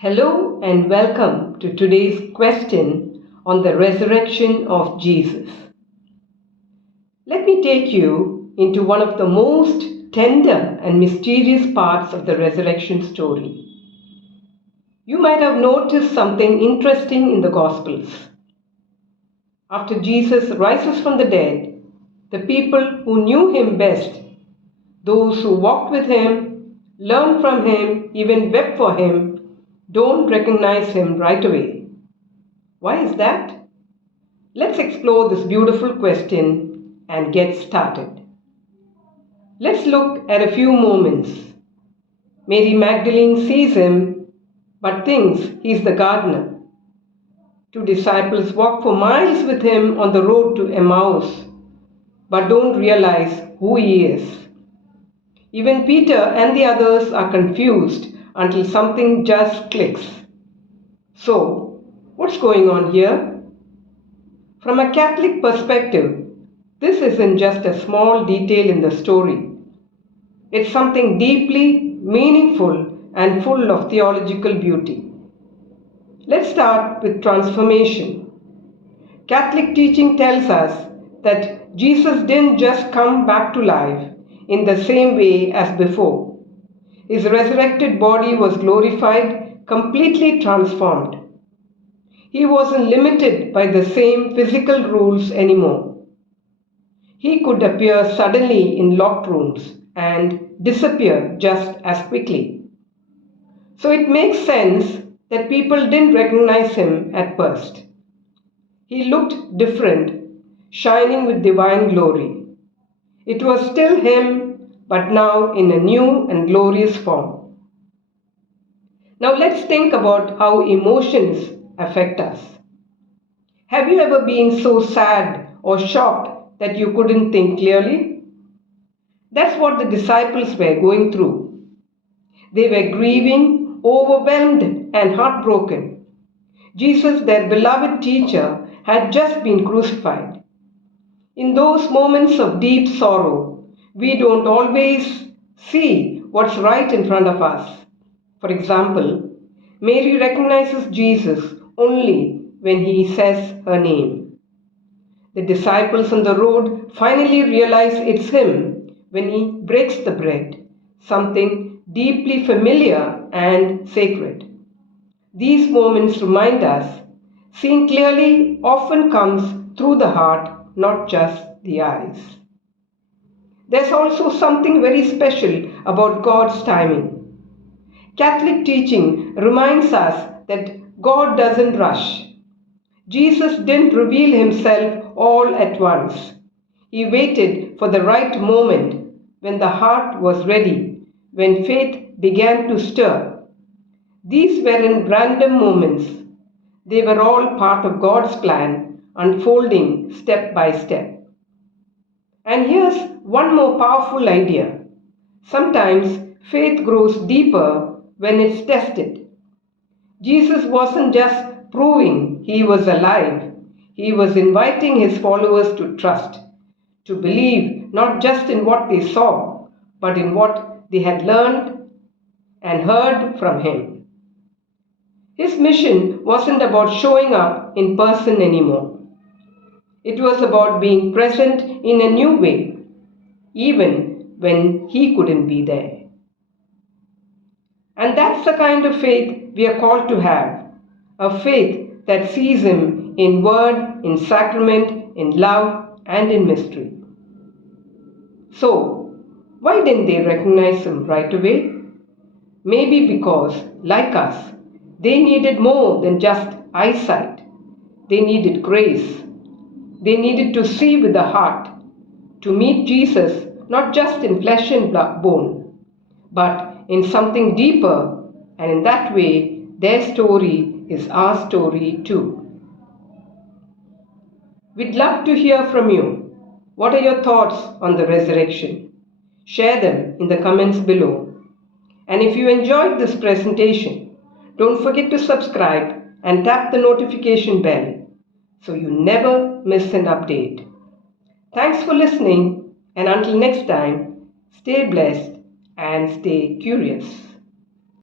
Hello and welcome to today's question on the resurrection of Jesus. Let me take you into one of the most tender and mysterious parts of the resurrection story. You might have noticed something interesting in the Gospels. After Jesus rises from the dead, the people who knew him best, those who walked with him, learned from him, even wept for him, don't recognize him right away. Why is that? Let's explore this beautiful question and get started. Let's look at a few moments. Mary Magdalene sees him but thinks he's the gardener. Two disciples walk for miles with him on the road to Emmaus but don't realize who he is. Even Peter and the others are confused until something just clicks. So, what's going on here? From a Catholic perspective, this isn't just a small detail in the story. It's something deeply meaningful and full of theological beauty. Let's start with transformation. Catholic teaching tells us that Jesus didn't just come back to life in the same way as before. His resurrected body was glorified, completely transformed. He wasn't limited by the same physical rules anymore. He could appear suddenly in locked rooms and disappear just as quickly. So it makes sense that people didn't recognize him at first. He looked different, shining with divine glory. It was still him, but now in a new and glorious form. Now let's think about how emotions affect us. Have you ever been so sad or shocked that you couldn't think clearly? That's what the disciples were going through. They were grieving, overwhelmed, and heartbroken. Jesus, their beloved teacher, had just been crucified. In those moments of deep sorrow, we don't always see what's right in front of us. For example, Mary recognizes Jesus only when he says her name. The disciples on the road finally realize it's him when he breaks the bread, something deeply familiar and sacred. These moments remind us seeing clearly often comes through the heart, not just the eyes. There's also something very special about God's timing. Catholic teaching reminds us that God doesn't rush. Jesus didn't reveal himself all at once. He waited for the right moment, when the heart was ready, when faith began to stir. These weren't random moments. They were all part of God's plan, unfolding step by step. And here's one more powerful idea. Sometimes faith grows deeper when it's tested. Jesus wasn't just proving he was alive. He was inviting his followers to trust, to believe not just in what they saw, but in what they had learned and heard from him. His mission wasn't about showing up in person anymore. It was about being present in a new way, even when he couldn't be there. And that's the kind of faith we are called to have, a faith that sees him in word, in sacrament, in love, and in mystery. So, why didn't they recognize him right away? Maybe because, like us, they needed more than just eyesight. They needed grace. They needed to see with the heart, to meet Jesus not just in flesh and bone, but in something deeper, and in that way, their story is our story too. We'd love to hear from you. What are your thoughts on the resurrection? Share them in the comments below. And if you enjoyed this presentation, don't forget to subscribe and tap the notification bell so you never miss an update. Thanks for listening, and until next time, stay blessed and stay curious.